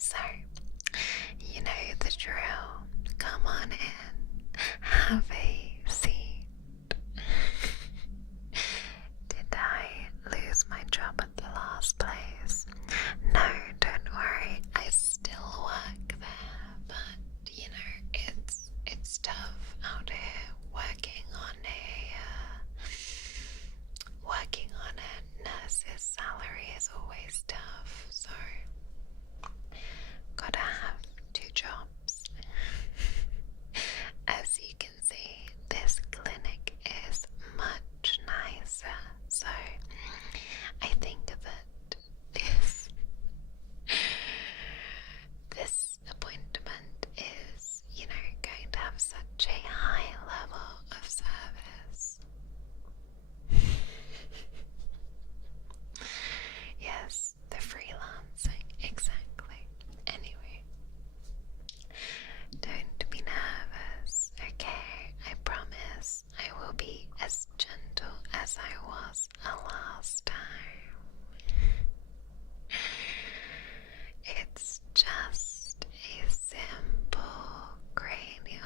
So, you know the drill. Come on in. Have a seat. Did I lose my job at the last place? No, don't worry. I still work there, but you know, it's tough out here working on a nurse's salary is always tough, so gotta have two jobs. As you can see, this clinic is much nicer, so I think that this appointment is, you know, going to have such a high level of service. Yes, the freelancing, exactly. Anyway, don't be nervous, okay? I promise I will be as gentle as I was last time. It's just a simple cranial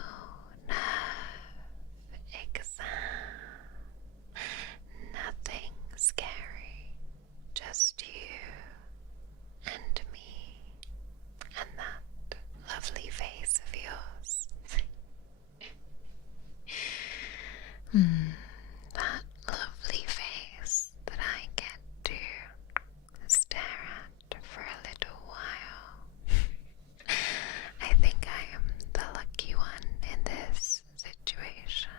nerve exam. Nothing scary, just you and me and that lovely face of yours. That lovely face that I get to stare at for a little while. I think I am the lucky one in this situation.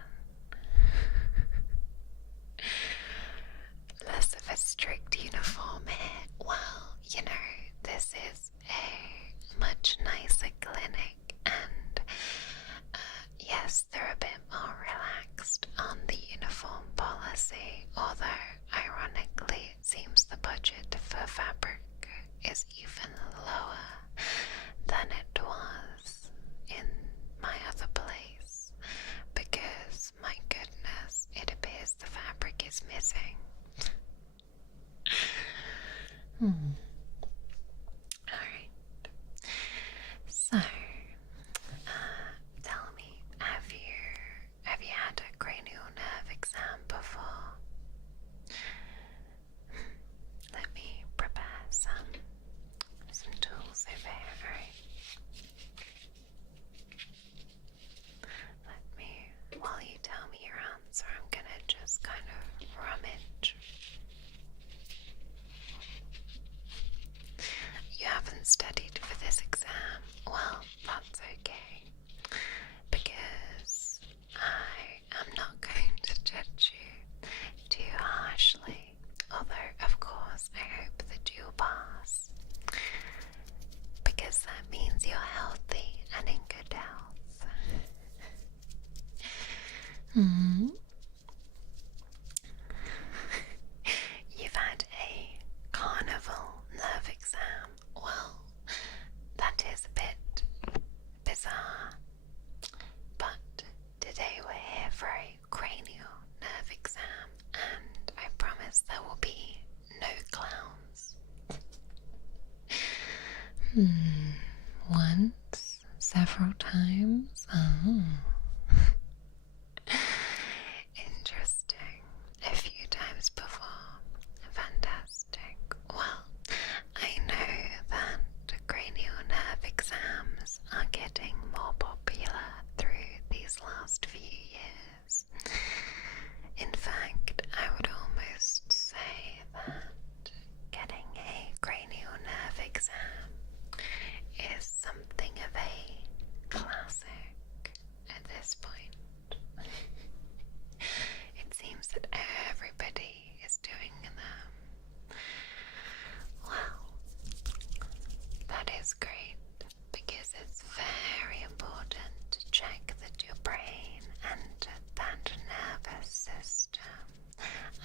Less of a strict uniform here. Well, you know, this is a much nicer clinic, and yes, they're a bit more relaxed on the uniform policy, although ironically it seems the budget for fabric is even lower than it was in my other place, because my goodness, it appears the fabric is missing. Alright, so tell me, have you had a cranial nerve exam before? Let me prepare some tools over here, alright? While you tell me your answer, I'm gonna just kind of rummage. You haven't studied for this exam? Well, that's okay, because I am not going to judge you too harshly, although of course I hope that you'll pass, because that means you're healthy and in good health. You've had a carnival nerve exam. Well, that is a bit bizarre, but today we're here for a cranial nerve exam, and I promise there will be no clowns. Once, several times. Oh. Interesting. A few times before. Fantastic. Well, I know that cranial nerve exams are getting more popular through these last few years. In fact, I would almost say that getting a cranial nerve exam is something of a classic at this point. It seems that everybody is doing them. Well, that is great, because it's very important to check that your brain and that nervous system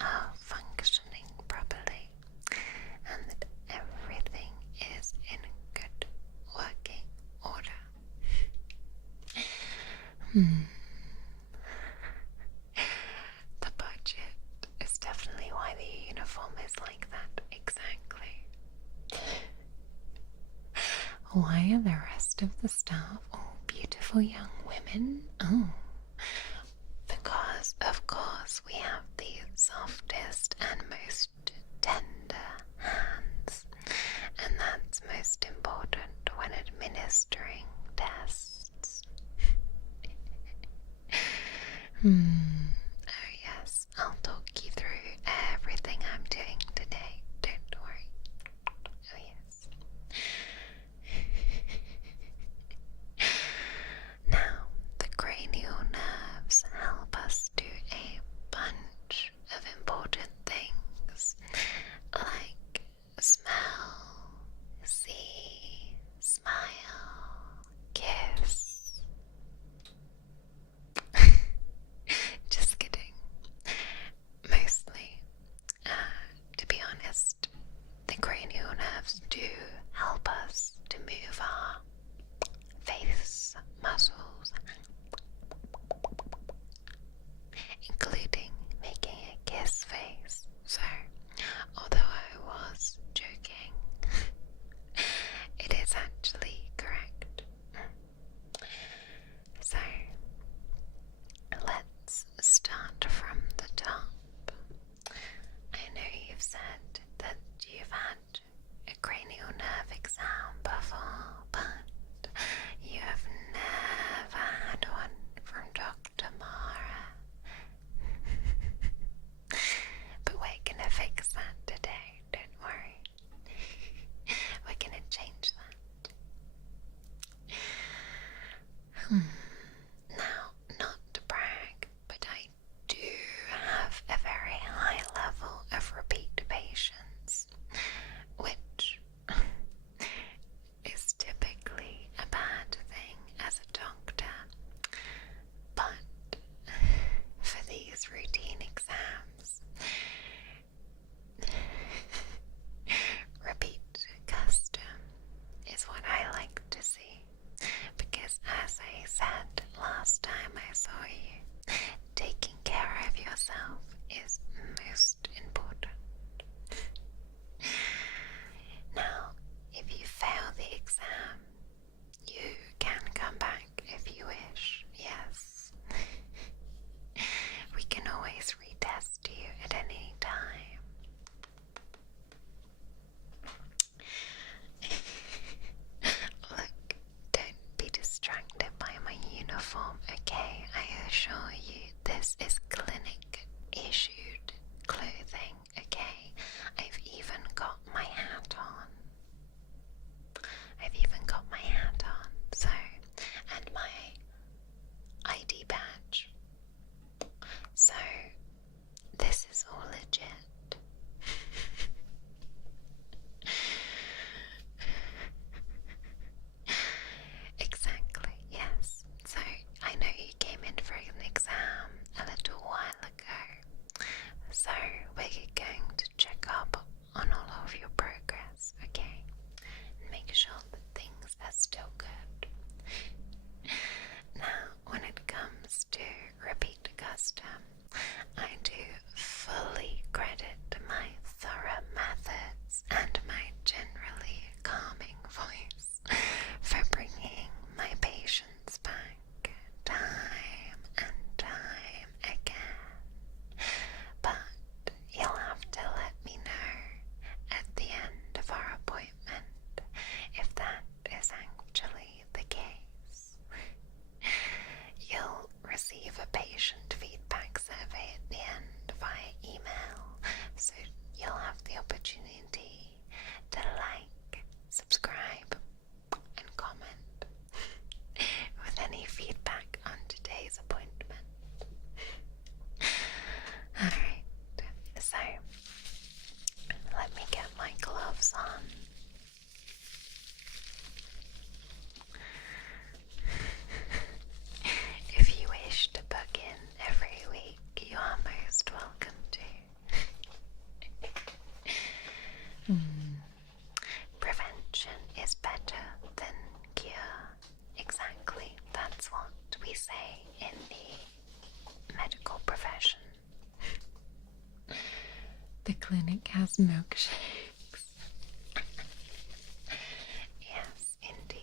are functioning properly, and that everything is in good working order. The budget is definitely why the uniform is like that, exactly. why are the rest of the staff all beautiful young women? Oh, because of course we have the softest and most tender hands, and that's most important when administering tests. Oh yes, I'll talk you through everything I'm doing today, don't worry. Oh yes. Now, the cranial nerves help us do a bunch of important things, like smell, see, smile, kiss. Just kidding. Mostly, to be honest, the cranial nerves do help us to move our face muscles, including making a kiss face. So, although I was joking, it is actually correct. So, let's start from the top. I know you've said that you've had a cranial nerve exam before, but you have never had one from Dr. Mara. But we're gonna fix that today, don't worry. We're gonna change that. Now, not to brag, but I do have a very high level of repeat patients, which is typically a bad thing as a doctor, but for these routine exams, repeat custom is what I like to see, because as I said last time I saw you, taking care of yourself is most important. Now, if you fail the exam, you can come back if you wish, yes. We can always retest you at any time. Look, don't be distracted by my uniform, okay? I assure you, this is clinic issued clothing, okay? I've even got my hat on. So, and my ID badge. So, this is all legit. Exactly, yes. So, I know you came in for an exam a little while ago. So, we're going to check up on all of your progress, okay? And make sure that things are still good. Now, when it comes to repeat custom, I do fully credit my thorough methods and my generally calming voice for bringing my patients back time and time again. But you'll have to let me know at the end of our appointment if that is actually the case. You'll receive a patient feedback survey at the end via email, so you'll have the opportunity to like, subscribe, and comment with any feedback on today's appointment. Alright, so let me get my gloves on. If you wish to book in every week, you are most welcome to. Prevention is better than cure. Exactly, that's what we say in the medical profession. The clinic has milkshakes. Yes, indeed.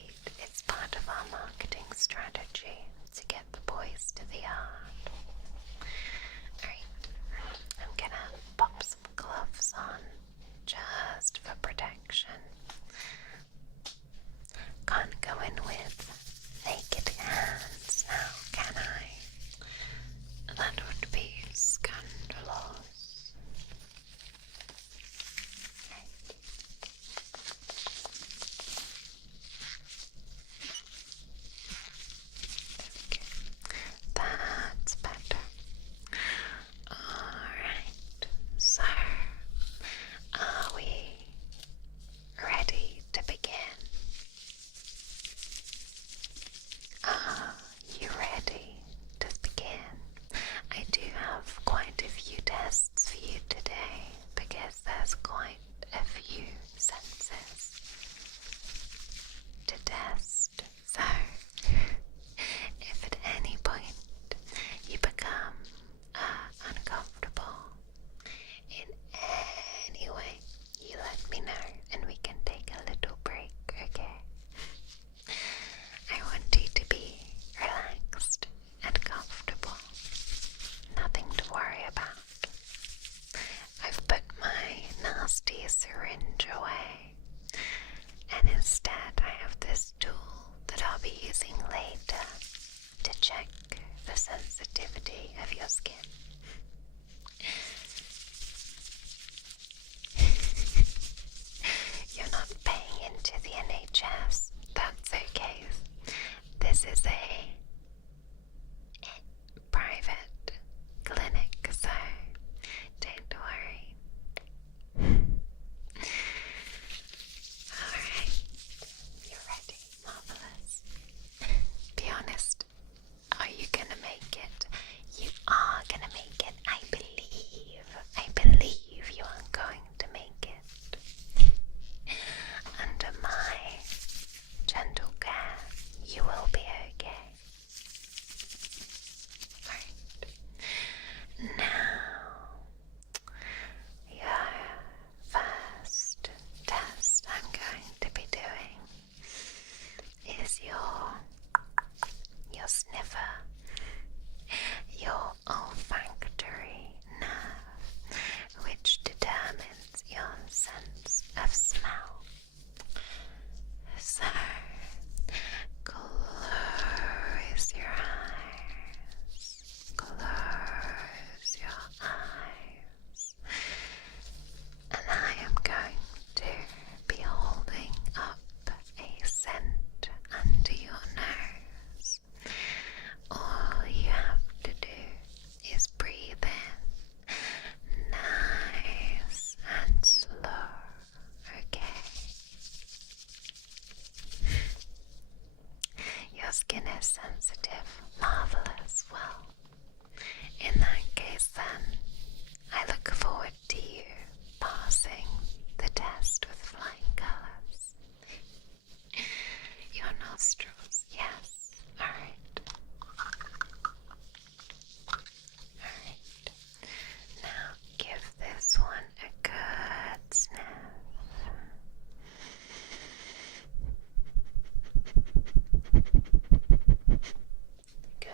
skin is sensitive. Marvelous. Well, in that case then, I look forward to you passing the test with flying colors. Your nostrils, yes. Alright. Alright. Now give this one a good sniff. Good.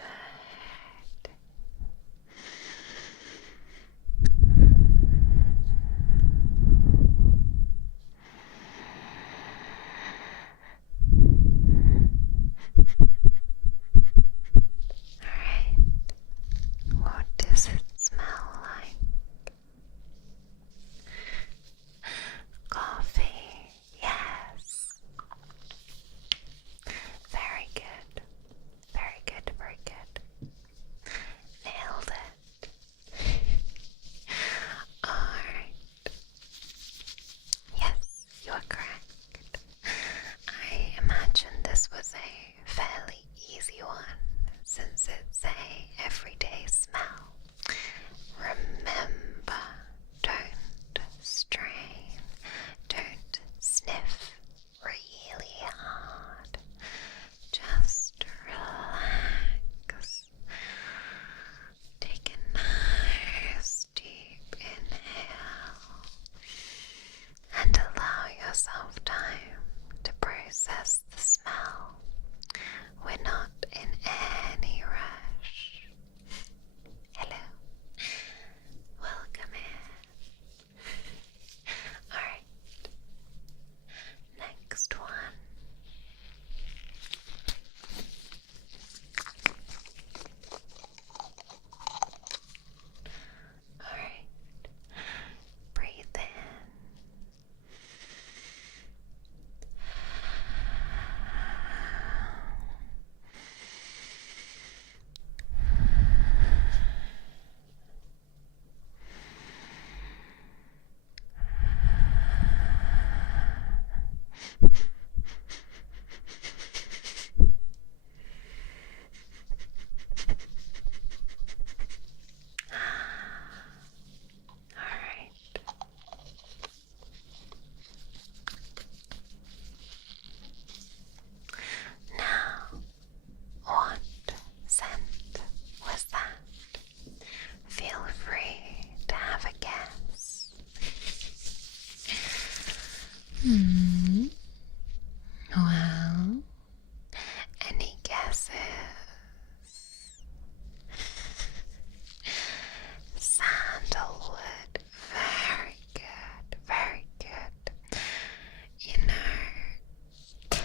Alright. What does it smell like? Coffee. Yes. Very good. Very good, very good. Nailed it. Alright. Yes, you are correct. I imagine this was a fairly easy one since it's a everyday smell. Remember, don't strain, don't sniff really hard. Just relax. Take a nice deep inhale and allow yourself time to process the smell. We're not in any rush. Hello. Welcome in. Alright. Next one. Alright. Breathe in. Alright. Now, what scent was that? Feel free to have a guess. Well, any guesses? Sandalwood. Very good, very good. You know.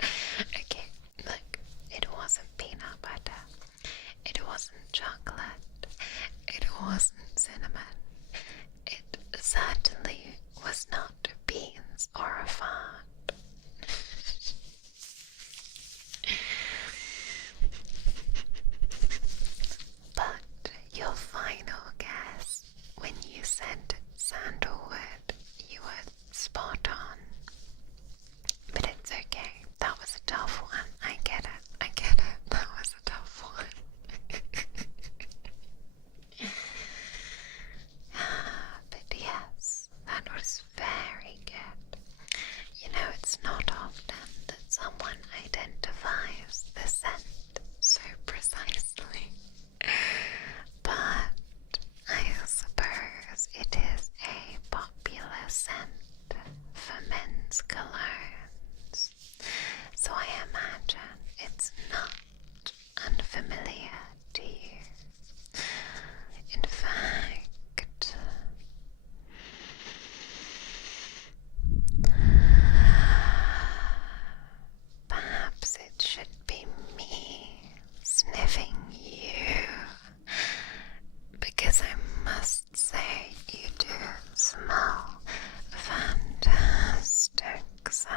Okay, look, it wasn't peanut butter, it wasn't chocolate, it wasn't cinnamon, it certainly was not beans or a fart. But your final guess, when you said sandalwood, you were spot on. But it's okay, that was a tough one. I get it, that was a tough one. But yes, that was very good. You know, it's not often that someone identifies the scent so precisely. But I suppose it is a popular scent for men's colognes, so I imagine it's not unfamiliar to you. In fact, perhaps it should be me sniffing you, because I must say you do smell fantastic. So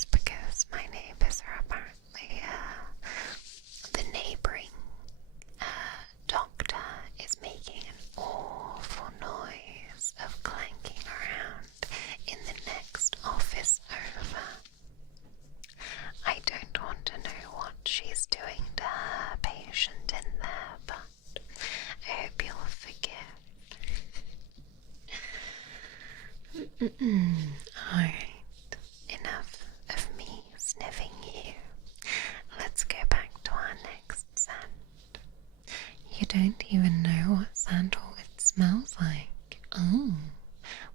is because my neighbours are apparently, the neighbouring doctor is making an awful noise of clanking around in the next office over. I don't want to know what she's doing to her patient in there, but I hope you'll forgive. Alright, enough of me sniffing you. Let's go back to our next scent. You don't even know what sandalwood smells like. Oh,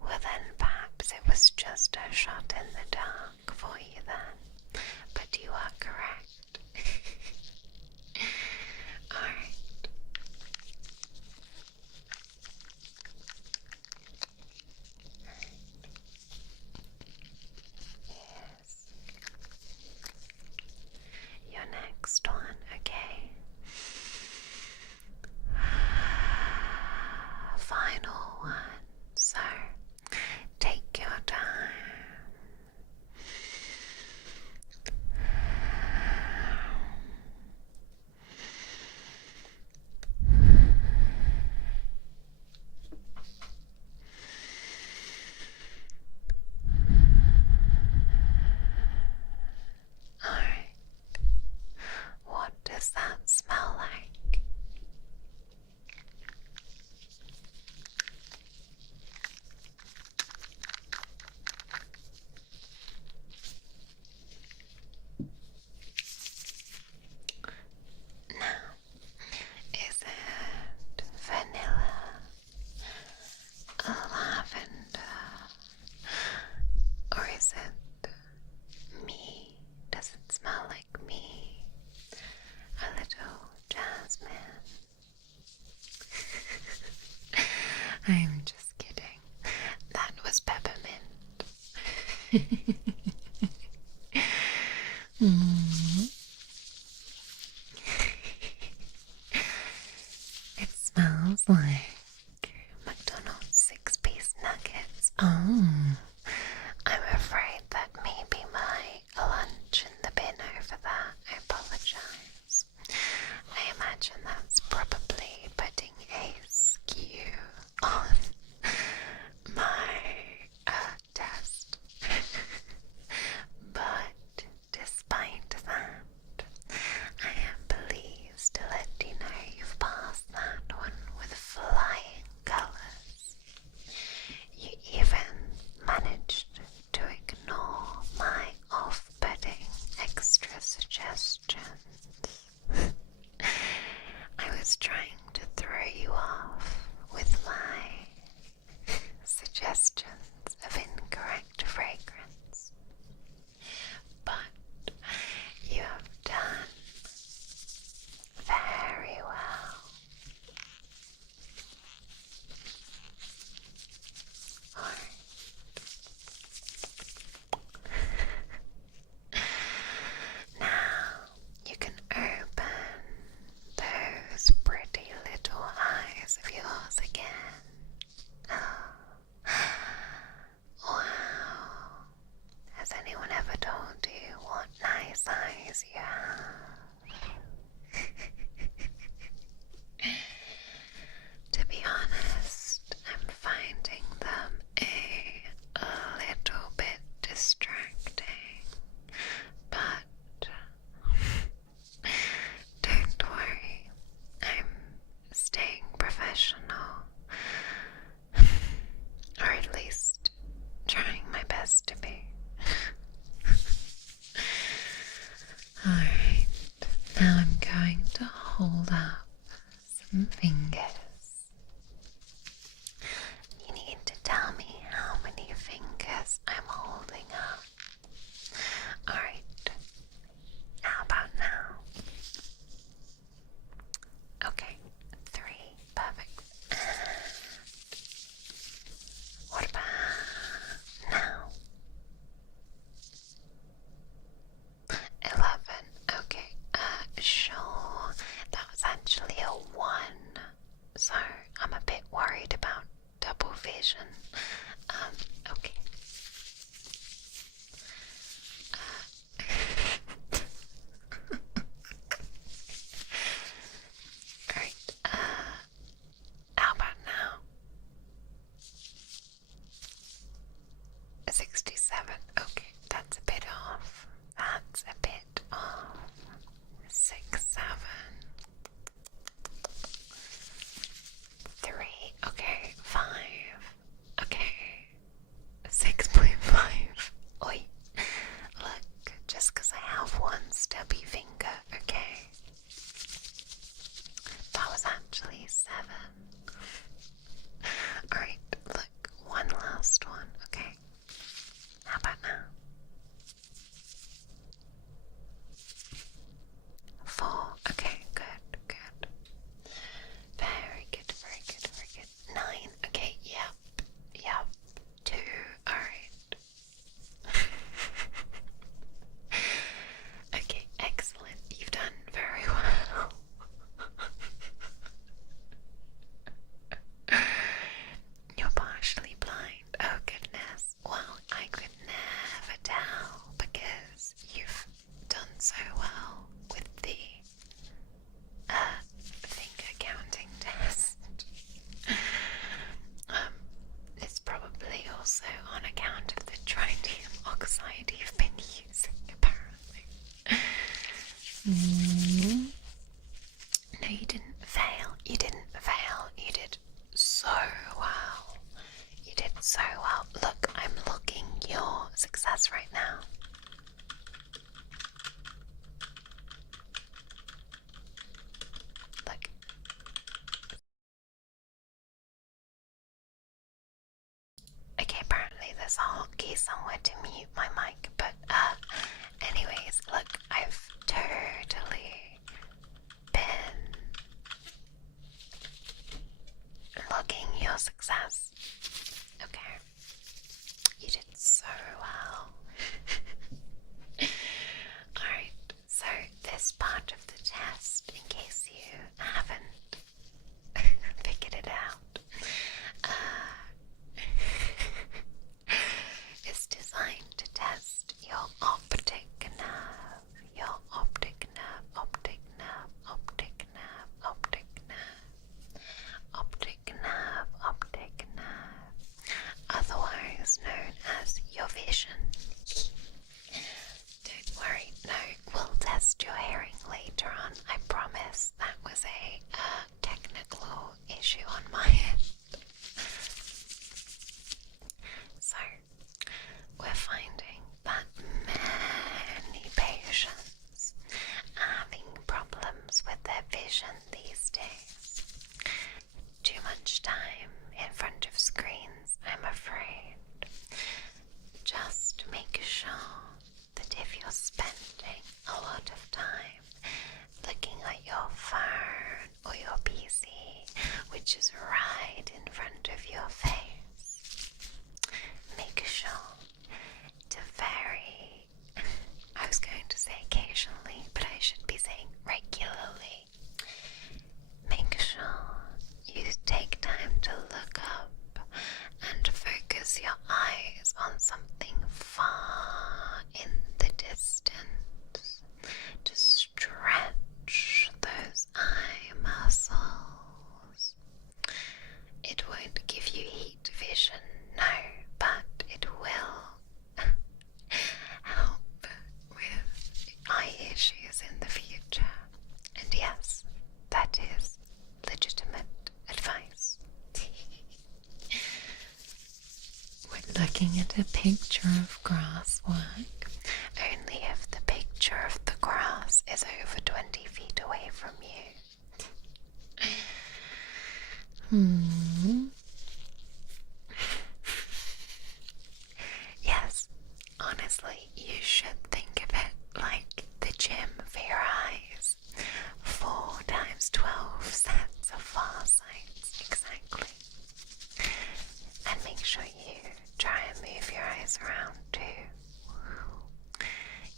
well then perhaps it was just a shot in the dark for you then. But you are correct. Alright. Yes. Your next one, okay? Final one. So, take your time. Alright. What does that smell like? Now, is it vanilla, lavender, or is it me? Does it smell like me? A little jasmine? I'm just kidding. That was peppermint. It smells like McDonald's 6-piece nuggets. Oh, I'm afraid that may be my lunch in the bin over there. I apologize. I imagine that's probably putting a skew on my test. But despite that, I am pleased to let you know you've passed that one with flying colours. You even managed to ignore my off-putting extra suggestions. I was trying to throw you off with my suggestions of incorrect fragrance, but you have done very well. Alright. Now you can open those pretty little eyes of yours again. Oh. Wow. Has anyone ever told you what nice eyes you have? To be honest, I'm finding them a little bit distracting, but don't worry, I'm staying professional, or at least trying my best to be. Alright. account of the tritium oxide you've been using, apparently. No, you didn't fail. You didn't fail. You did so well. You did so well. Look, I'm looking your success right now. Look. Okay, apparently there's a hotkey somewhere to mute my mic, but anyways, look, I've totally been logging your success. Okay, you did so well. Alright, so this part of the test, in case you haven't figured it out, is designed to test your optic nerve, your optic nerve, optic nerve, optic nerve, optic nerve, optic nerve, optic nerve, otherwise known as your vision. Don't worry, no, we'll test your hearing later on, I promise. That was a technical issue on my end. So, we're finding that many patients are having problems with their vision these days. Too much time in front of screens, I'm afraid. Just make sure that if you're spending a lot of time looking at your phone or your PC, which is right in front of your face, make sure to I was going to say occasionally, but I should be saying regularly, make sure you take time to look up and focus your eyes on something far in the distance to stretch those eye muscles. It won't give you heat vision, no, but it will help with eye issues in the future. And yes, that is legitimate advice. We're looking at a picture of grass work, only if the picture of the grass is over 20 feet away from you. Yes, honestly, you should think of it like the gym for your eyes. 4 times 12 sets of far sights, exactly. And make sure you try and move your eyes around too.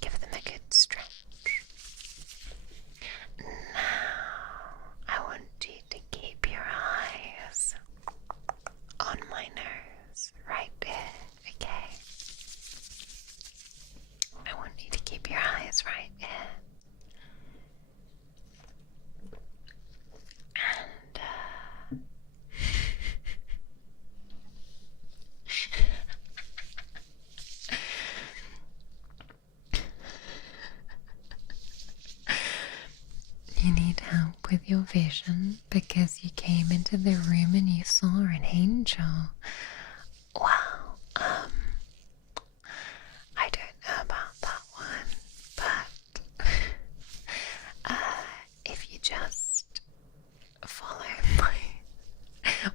Give them a good stretch. Now, I want you to keep your eyes on my nose, right there, okay? I want you to keep your eyes right here. And, you need help with your vision because you came into the room and you saw an angel. Wow, I don't know about that one, but if you just follow my...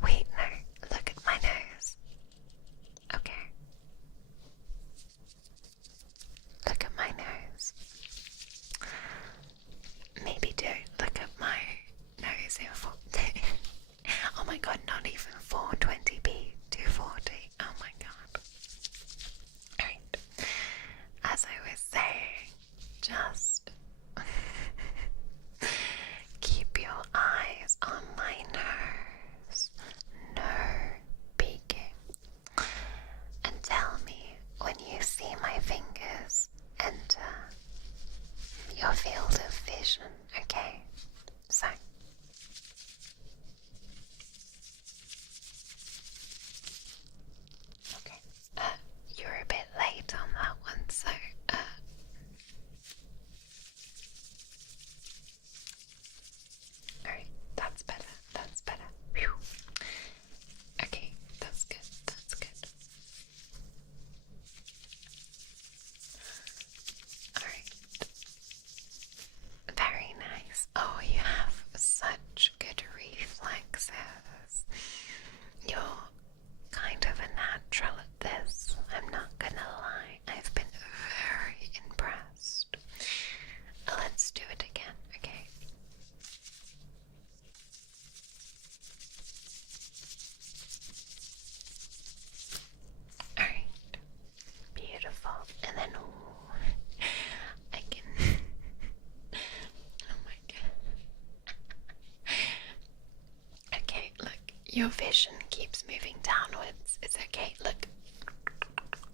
Wait, no, look at my nose. Okay. Look at my nose. Maybe don't look at my nose in 4... oh my god, not even 420p. Your vision keeps moving downwards. It's okay. Look.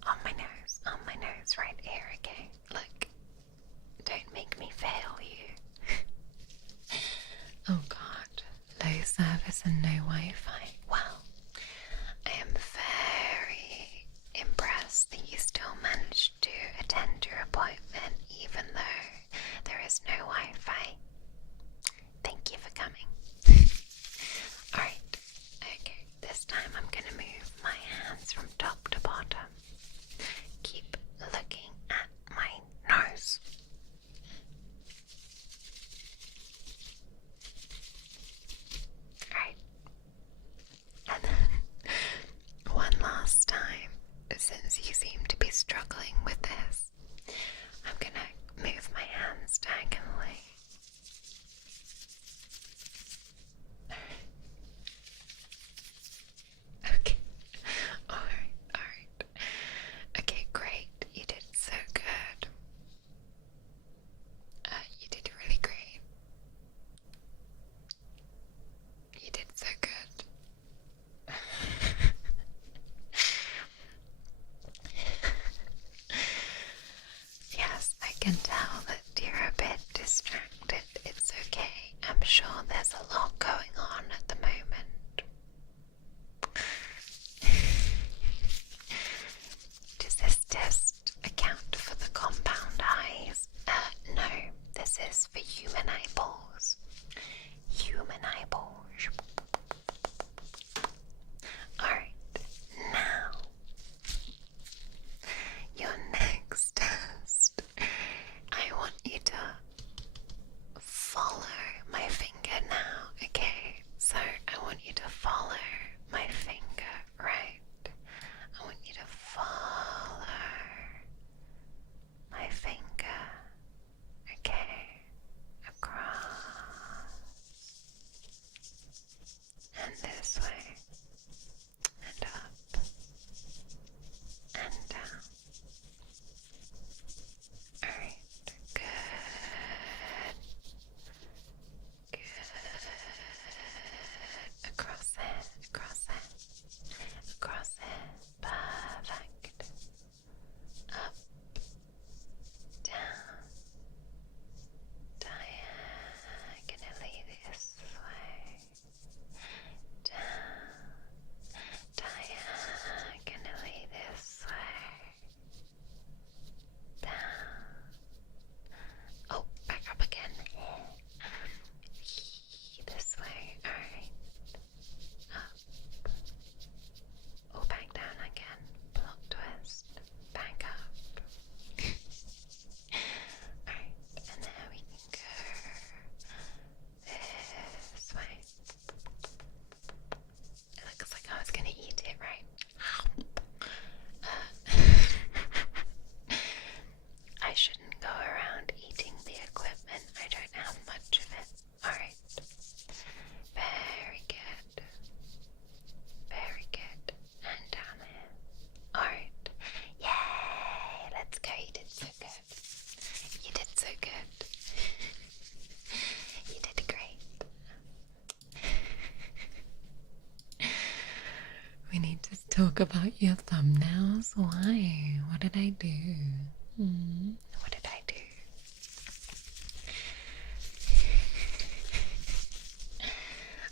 On my nose, right here, okay? Look. Don't make me fail you. Oh god. Low service and no Wi-Fi. Well, I am very impressed that you still managed to attend your appointment even though there is no Wi-Fi. Thank you for coming. Alright, okay, this time I'm gonna move my hands from top to bottom. Keep looking at my nose. Alright. And then, one last time, since you seem to be struggling with this, I'm gonna move my hands diagonally. Okay. Alright. Okay, great. You did so good. You did really great. You did so good. Yes, I can tell that you're a bit distracted. It's okay. I'm sure there's a lot going on at the moment. Does this test account for the compound eyes? No, this is for human eyeballs. Human eyeballs. Alright, now, your next test. I want you to follow my finger now, okay? So I want you to follow my finger, right? I want you to follow my finger, okay? Across and this way and up and down. Alright, good. Across it, perfect. Up, down, diagonally this way, down, diagonally this way, down. Oh, back up again. This way, alright. Up. Oh, back down again. Plot twist. Back up. Alright, and now we can go this way. It looks like I was gonna eat it, right? I shouldn't go around eating the equipment. I don't have much of it. Alright. Very good. Very good. And down here. Alright. Yay! Let's go. You did so good. You did so good. You did great. We need to talk about your thumbnails. Why? What did I do? What did I do?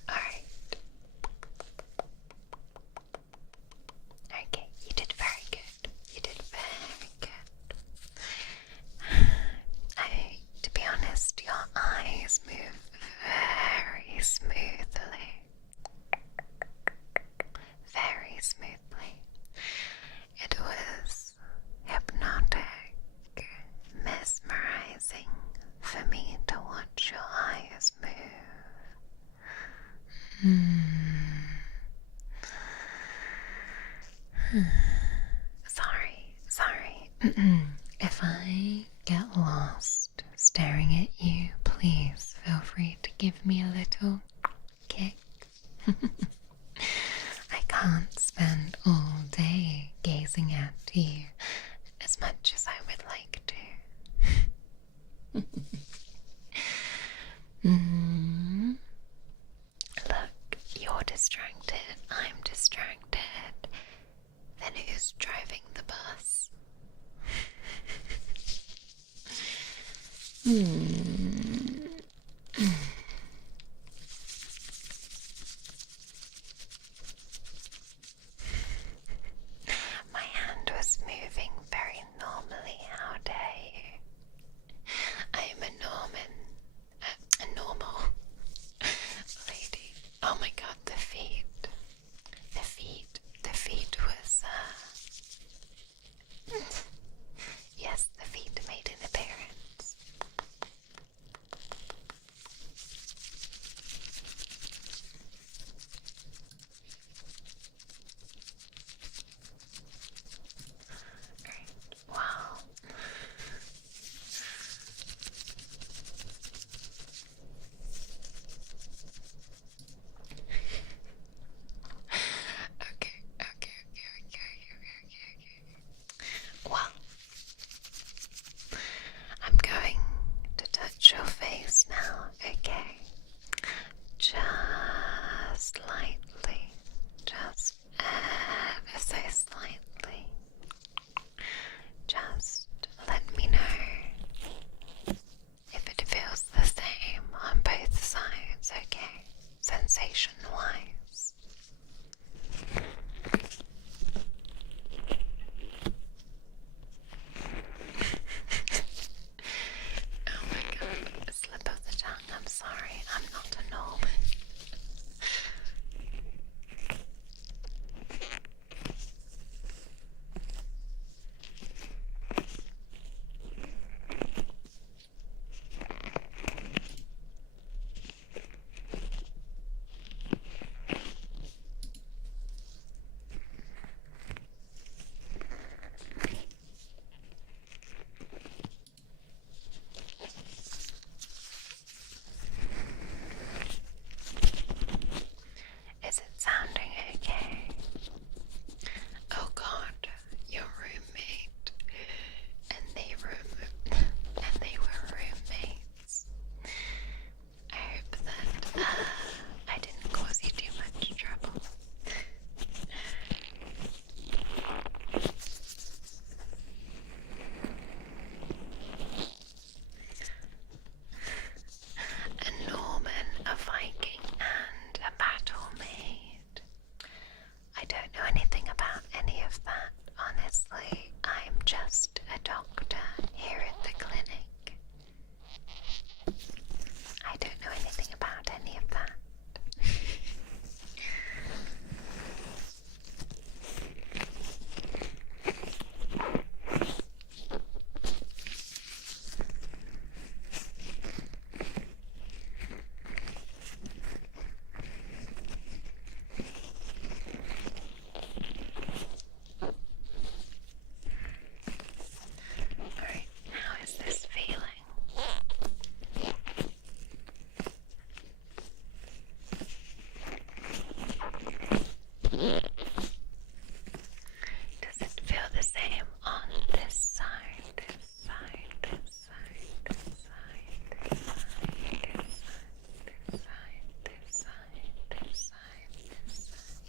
Alright. Okay, you did very good. You did very good. To be honest, your eyes move very smoothly. Very smoothly. It was hypnotic, mesmerizing for me to watch your eyes move. Sorry. If I get lost staring at you, please feel free to give me a little kick. I can't spend all day gazing at you as much as I would like to. Look, you're distracted. distracted, then who's driving the bus? My hand was moving very normally. How dare you? I am a normal lady. Oh my god, the feet was, yes, the feet made an appearance. Wow. Okay. Well, I'm going to touch your face now, okay? Just lightly, just ever so slightly. Just let me know if it feels the same on both sides, okay? Sensation-wise. Oh my god, a slip of the tongue. I'm sorry, I'm not a Norman. Is it sounding okay? Oh god, your roommate. And they were roommates. I hope that I didn't cause you too much trouble. A Norman, a Viking, and a battle maid. I don't know anything about any of that, honestly. I'm just a doctor here at the clinic. I don't know anything about any of that. Alright, how is this feeling? Does it feel the same on this side, this side, this side, this side, this side, this side, this side, this side, this side?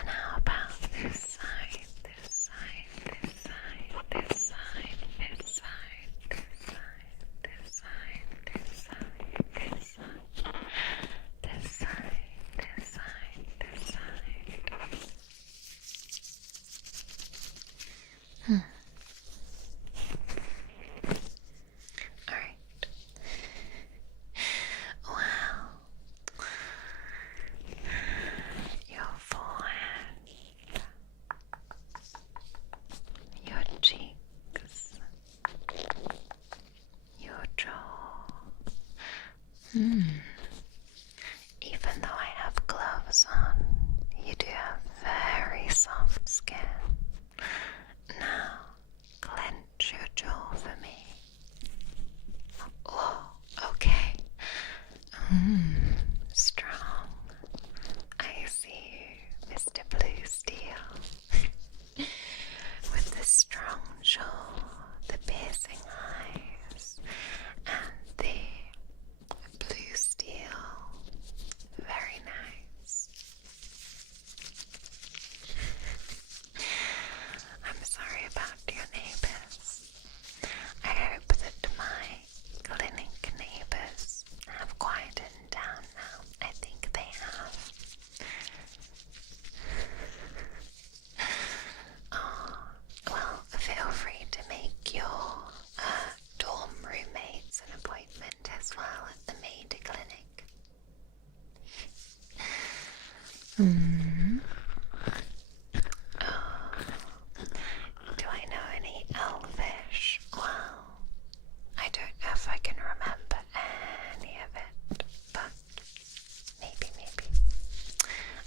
And how about this side, this side, this side, this side, this side, this side, this side, this side, this side, this side, this side, this side? Alright. Wow. Your forehead, your cheeks, your jaw. Even though I have gloves on, you do have very soft skin. Now, clench your jaw for me. Oh, okay. Strong. I see you, Mr. Blue Steel. With the strong jaw, the piercing eyes, and the blue steel. Very nice. Hmm. Oh, do I know any Elvish? Well, I don't know if I can remember any of it, but maybe.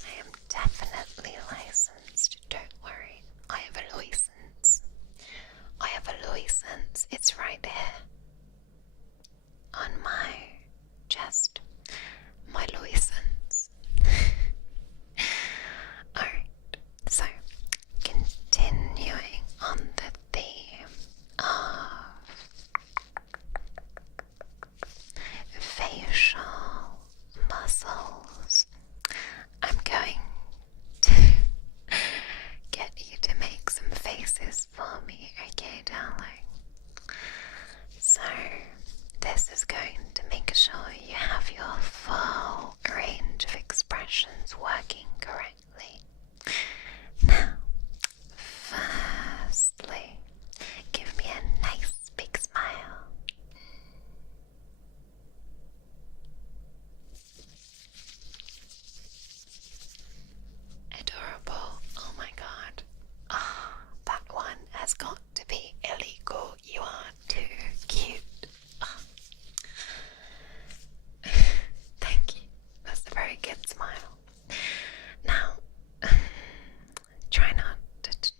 I am definitely licensed, don't worry. I have a license. It's right here on my chest. My license. Alright, so continuing on the theme of facial muscles, I'm going to get you to make some faces for me, okay, darling? So, this is going to make sure you have your full range of expressions working correctly. Now, firstly, give me a nice big smile. Adorable. Oh my god. Oh, that one has got to be illegal. You are too cute. Oh. Thank you. That's a very good smile. Now, try not to...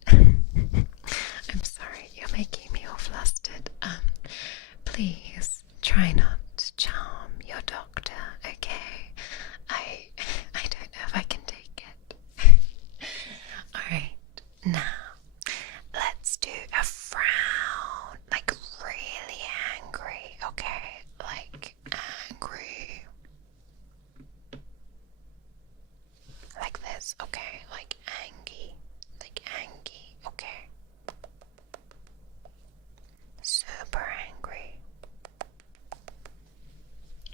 I'm sorry, you're making me all flustered. Please try not to charm your doctor, okay? I don't know if I can take it. Alright, now let's do a frown, like really angry, okay? Like angry. Like this, okay? Like angy, okay? Super angry.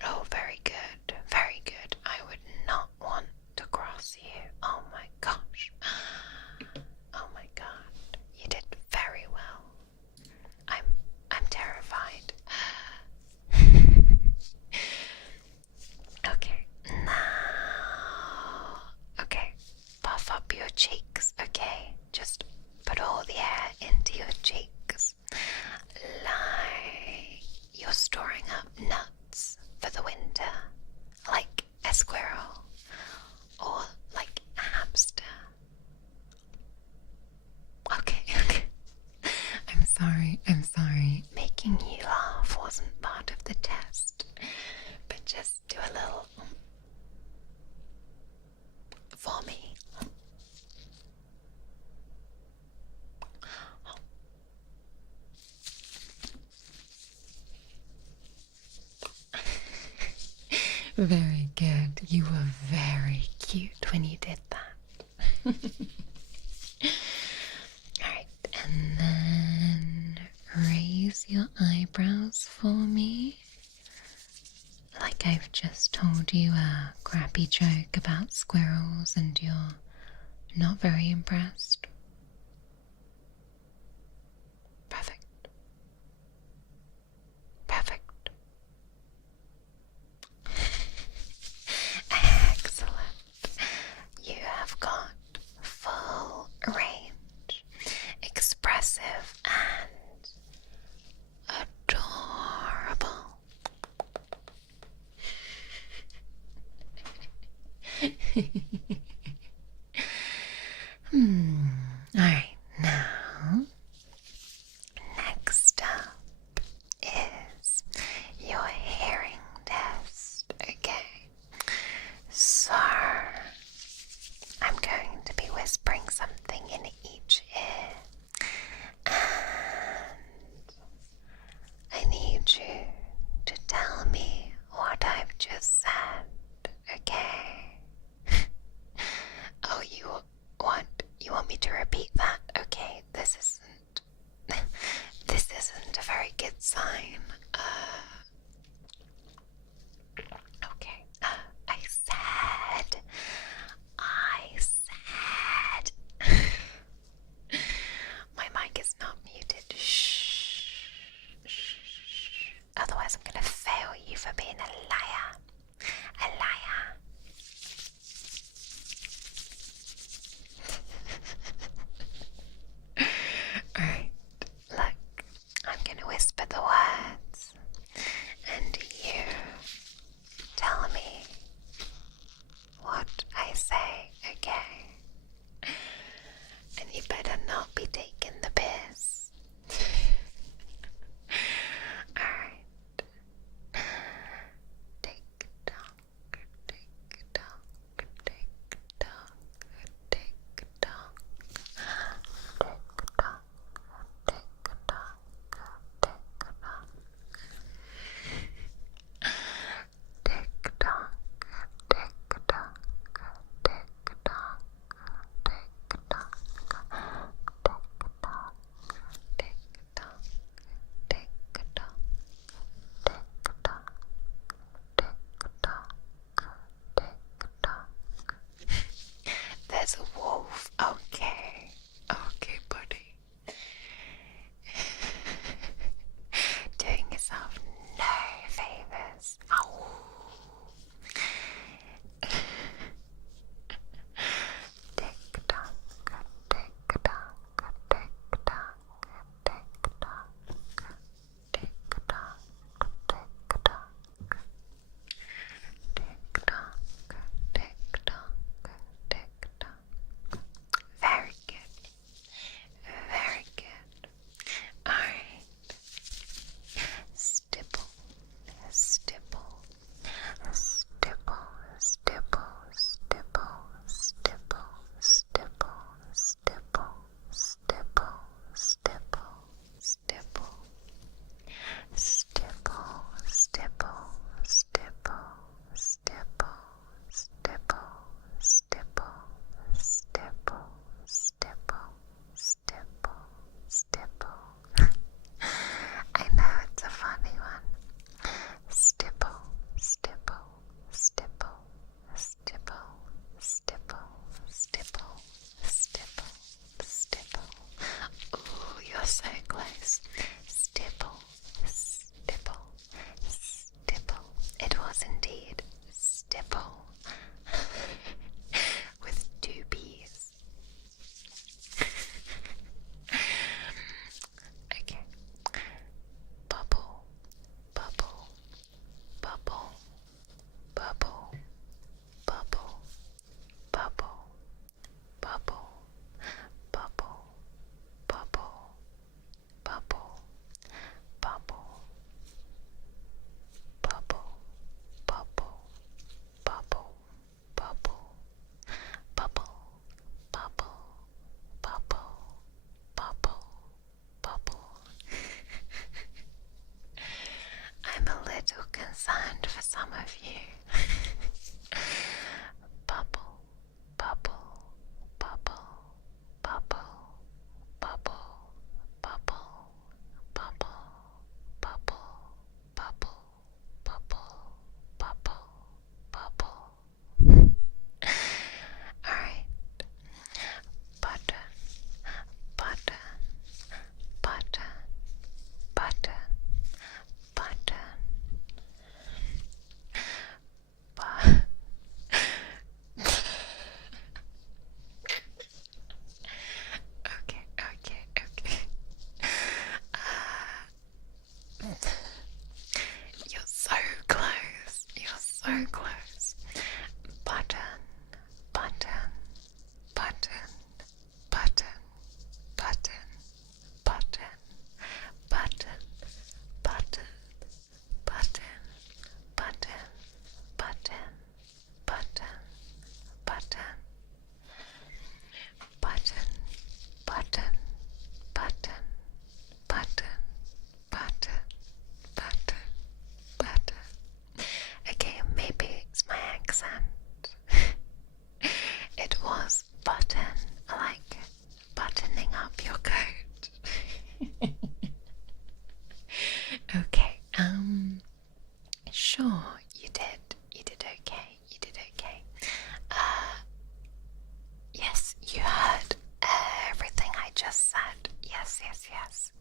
Oh, very good, very good. I would not want to cross you. Oh my gosh. Oh my god. You did very well. I'm terrified. Okay, now. Okay, puff up your cheeks, okay? Just put all the air into your cheeks. Like you're storing up nuts for the winter, like a squirrel or like a hamster. Okay. I'm sorry. Making you laugh wasn't part of the test, but just do a little for me. Very good. You were very cute when you did that. Alright, and then raise your eyebrows for me. Like I've just told you a crappy joke about squirrels and you're not very impressed. Perfect. Excellent. You have got full range, expressive and adorable. Alright, now, next up is your hearing test, okay? So, I'm going to be whispering something in each ear, and I need you to tell me what I've just said, okay?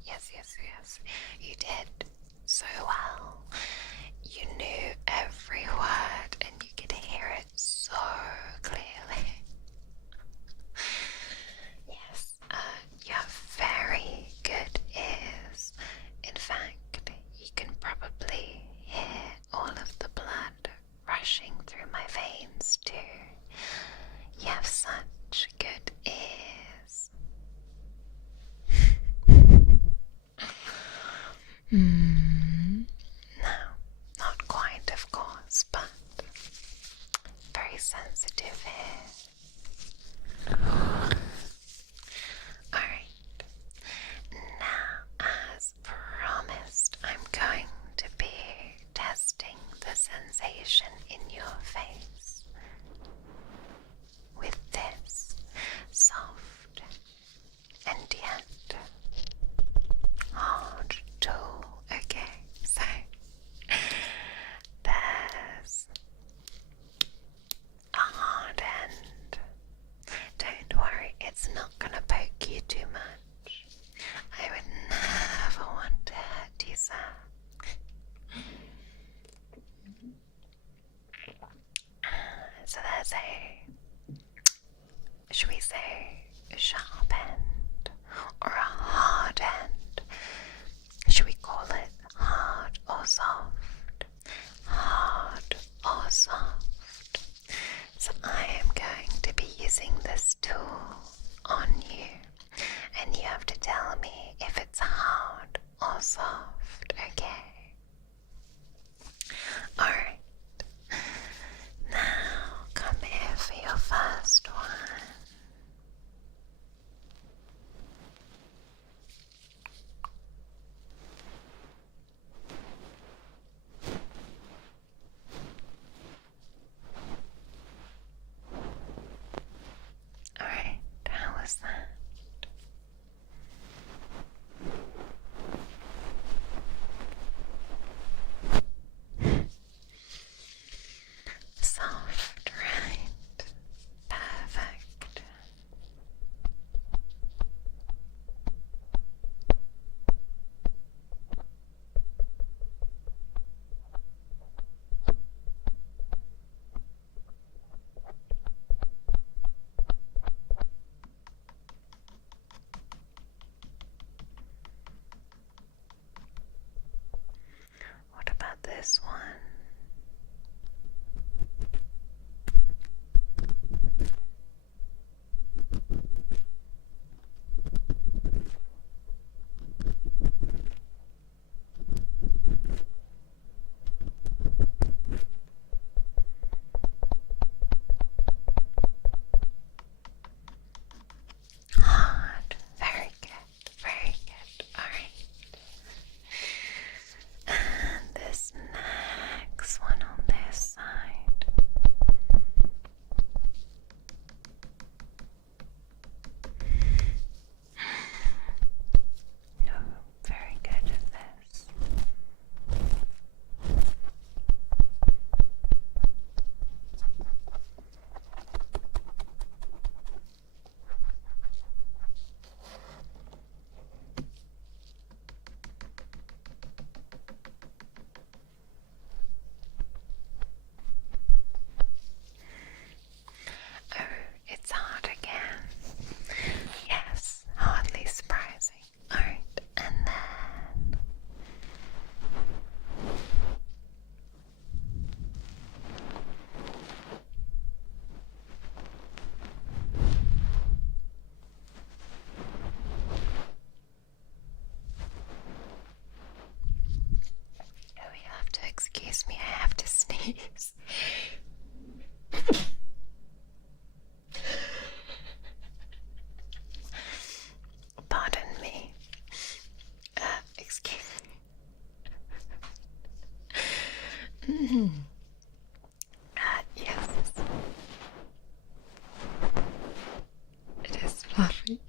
Yes, yes, yes. You did so well. You knew every word and you could hear it so clearly. Yes, you have very good ears. In fact, you can probably hear all of the blood rushing through my veins too. You have such good ears. No, not quite, of course, but very sensitive here. Alright, now as promised, I'm going to be testing the sensation in your face with this soft and yet hard tool. Okay, so there's a hard end. Don't worry, it's not gonna poke you too much. I would never want to hurt you, sir. So there's should we say, a sharp end or a hard end? Should we call it hard or soft? Hard or soft? So I am going to be using this tool on you, and you have to tell me if it's hard or soft, okay? Alright, now come here for your first one. Alright, how was that? Soft, right? Perfect. What about this one? Hard. Very good. Very good. Alright. And this next one on this side. No, very good at this. Oh, it's hard again. Yes, hardly surprising. Alright, and then oh, you have to excuse me, I have to sneeze. Pardon me. Excuse me. Yes. It is fluffy.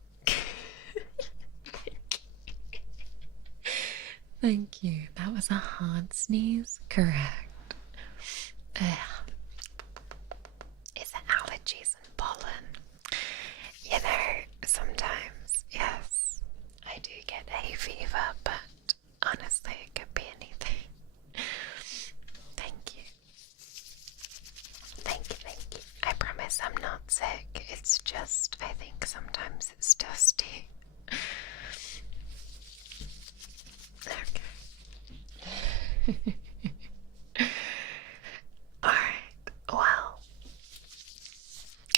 Thank you. That was a hard sneeze. Correct. Is it allergies and pollen? You know, sometimes, yes, I do get hay fever, but honestly, it could be anything. Thank you. Thank you, thank you. I promise I'm not sick. It's just, I think sometimes it's dusty. Okay. Alright, well,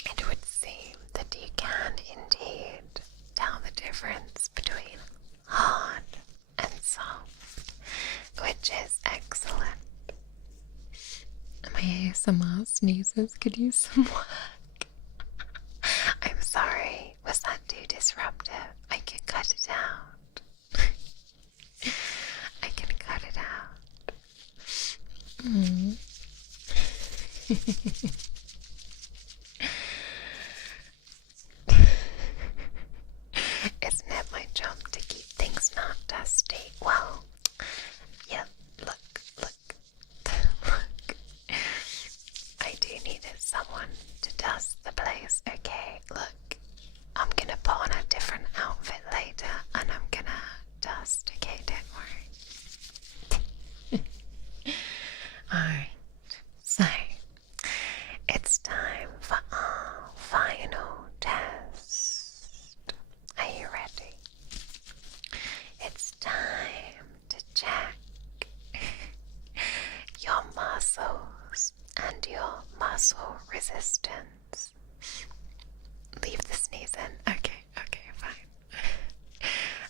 it would seem that you can indeed tell the difference between hard and soft, which is excellent. My ASMR sneezes could use some work. I'm sorry, was that too disruptive? I can cut it out. I can cut it out. Isn't it my job to keep things not dusty? Well, yeah, look. I do need someone to dust the place, okay? Look, I'm gonna put on a different outfit later and I'm gonna dust, okay? Don't worry. Alright, so it's time for our final test. Are you ready? It's time to check your muscles and your muscle resistance. Leave the sneeze in. Okay, fine.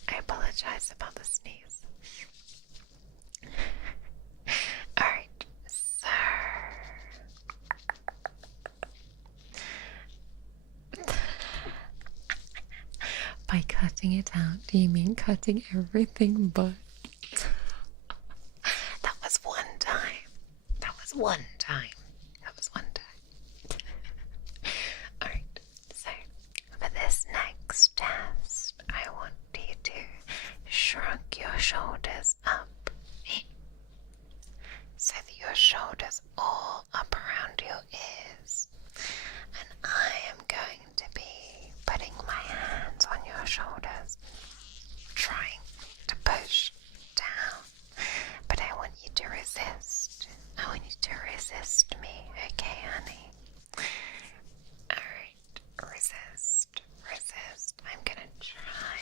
I apologize about the sneeze. Alright, so by cutting it out, do you mean cutting everything but? That was one time. Alright, so for this next test, I want you to shrug your shoulders up so that your shoulders all up around your ears. And I am going to be putting my hands on your shoulders, trying to push down, but I want you to resist. I want you to resist me, okay, honey? Alright, resist. I'm gonna try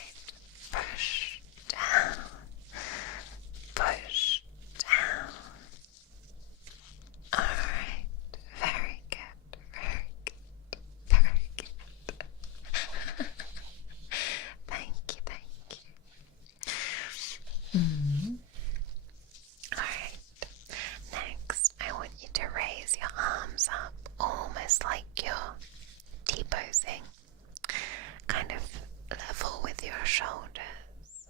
to push down. Alright, very good. Thank you. Alright, next I want you to raise your arms up almost like you're T-posing, kind of level with your shoulders.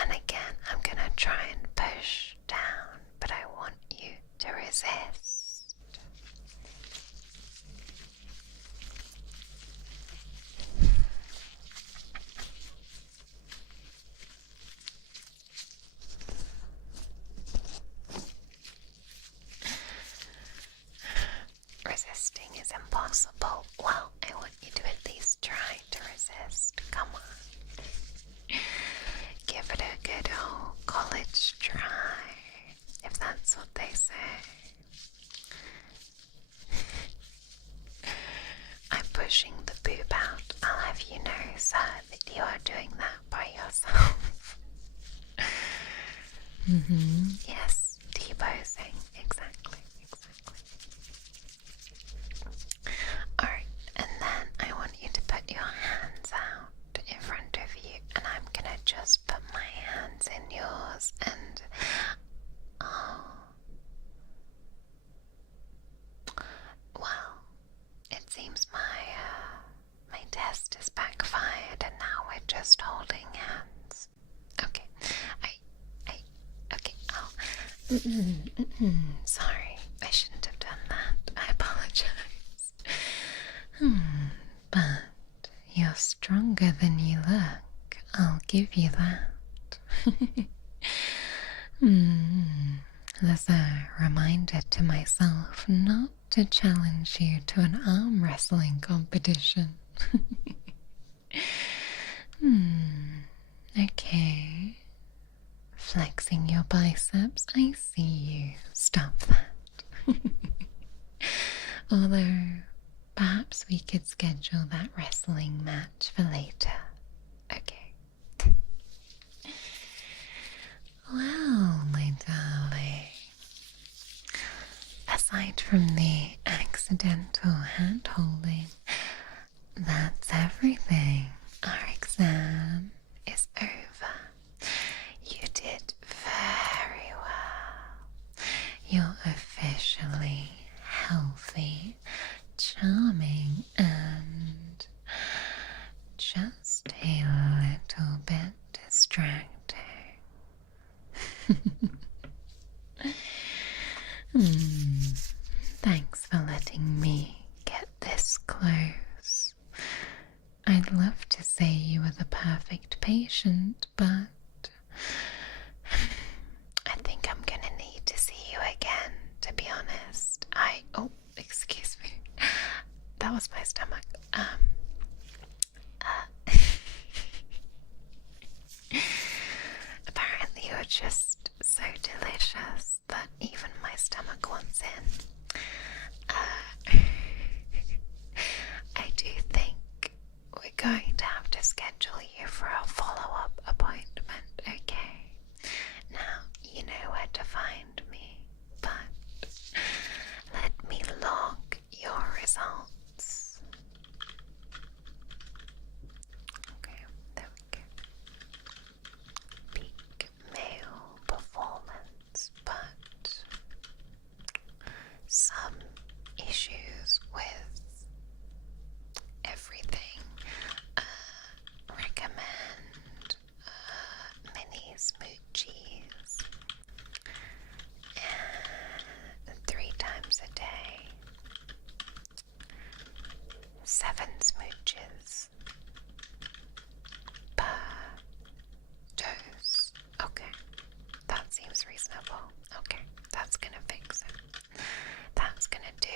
And again, I'm gonna try and push down, but I want you to resist. Resisting is impossible. Well, I want you to at least try to resist. Come on. Give it a good old college try, if that's what they say. I'm pushing the boob out. I'll have you know, sir, that you are doing that by yourself. Yes, T-posing. Exactly. Alright, and then I want you to put your hands out in front of you, and I'm gonna just put my hands in yours, and well, it seems my test has backfired, and now we're just holding hands. Okay, sorry, I shouldn't have done that. I apologize. But you're stronger than you look. I'll give you that. There's a reminder to myself not to challenge you to an arm wrestling competition. Okay. Flexing your biceps. I see you. Stop that. Although, perhaps we could schedule that wrestling match for later. Okay. Well, my darling, aside from the accidental hand holding, that's everything. Our exam is over. You did very well. You're officially healthy, charming, and just a little bit distracting. Thanks for letting me get this close. I'd love to say you were the perfect patient, but I think I'm gonna need to see you again, to be honest. Oh, excuse me. That was my stomach. Apparently you're just so delicious that even my stomach wants in. I do think we're going to have to schedule you for a follow-up appointment, okay? Now, you know where to find me, but let me log your results. Okay, there we go. Peak male performance, but some issues with everything. Recommend mini smoochies 3 times a day. 7 smooches per dose. Okay, that seems reasonable. Okay, that's gonna fix it. That's gonna do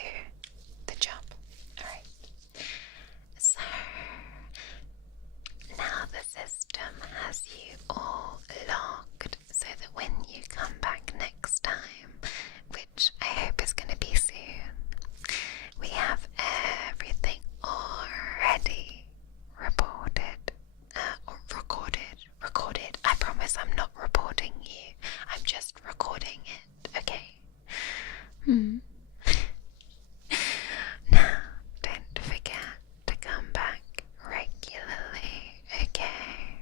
the job. Alright. So now the system has you all logged so that when you come back next time, which I hope is going to be soon, we have everything already reported, or recorded. I promise I'm not reporting you, I'm just recording it, okay? Now, don't forget to come back regularly, okay?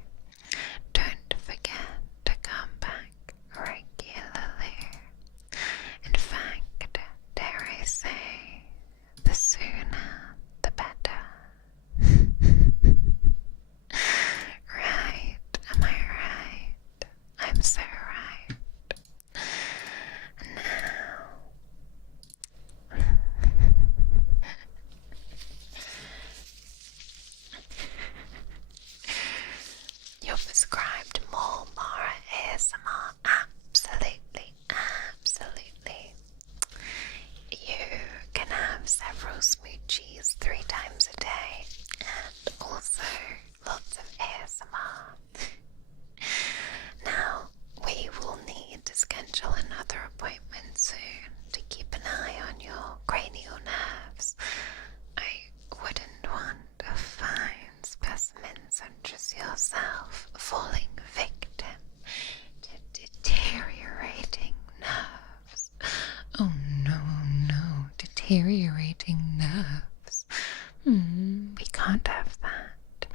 Don't forget to come back regularly. In fact, dare I say, the sooner the better. Right, am I right? I'm so right. Now, you're prescribed more Mara ASMR. Absolutely, absolutely. You can have several smoochies 3 times a day and also lots of ASMR. Now, we will need to schedule another appointment soon to keep an eye on your cranial nerves. I wouldn't want a fine specimen such as yourself falling victim to deteriorating nerves. Oh no, deteriorating nerves. We can't have that.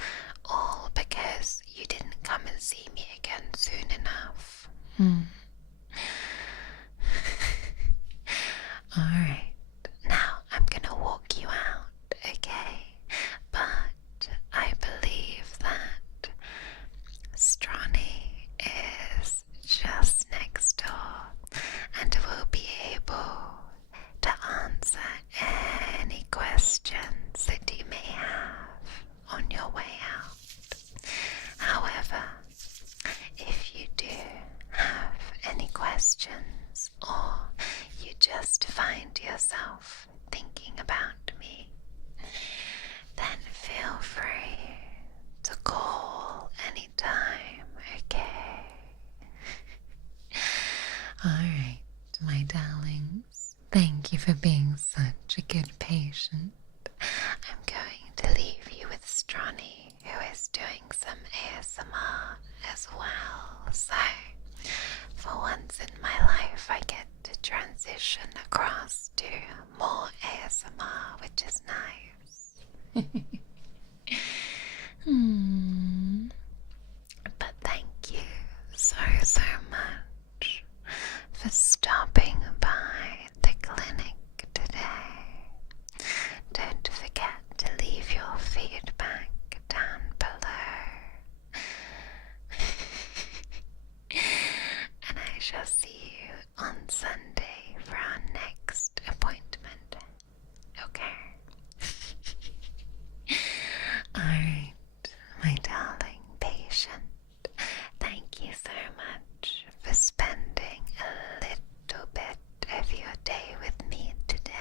All because you didn't come and see me again soon enough. Alright, now I'm gonna walk you out, okay? But I believe that Stronny is just next door and will be able to answer any questions that you may have on your way out. However, if you do have any questions or you just find yourself thinking about me, then feel free to call anytime Alright, my darlings, thank you for being such a good patient. I'm going to leave you with Stronny, who is doing some ASMR as well. So, for once in my life, I get to transition across to more ASMR, which is nice. But thank you so much for stopping by the clinic today. Don't forget to leave your feedback down below. And I shall see you on Sunday for our next appointment. Okay? Alright, my darling patient. Thank you so much for spending a little bit of your day with me today.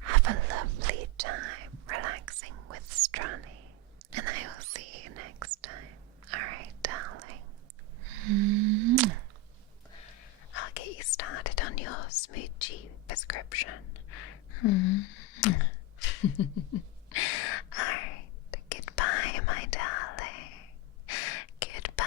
Have a lovely time relaxing with Stronny, and I will see you next time. Alright, darling. I'll get you started on your smoochie prescription. Alright, goodbye, my darling. Goodbye.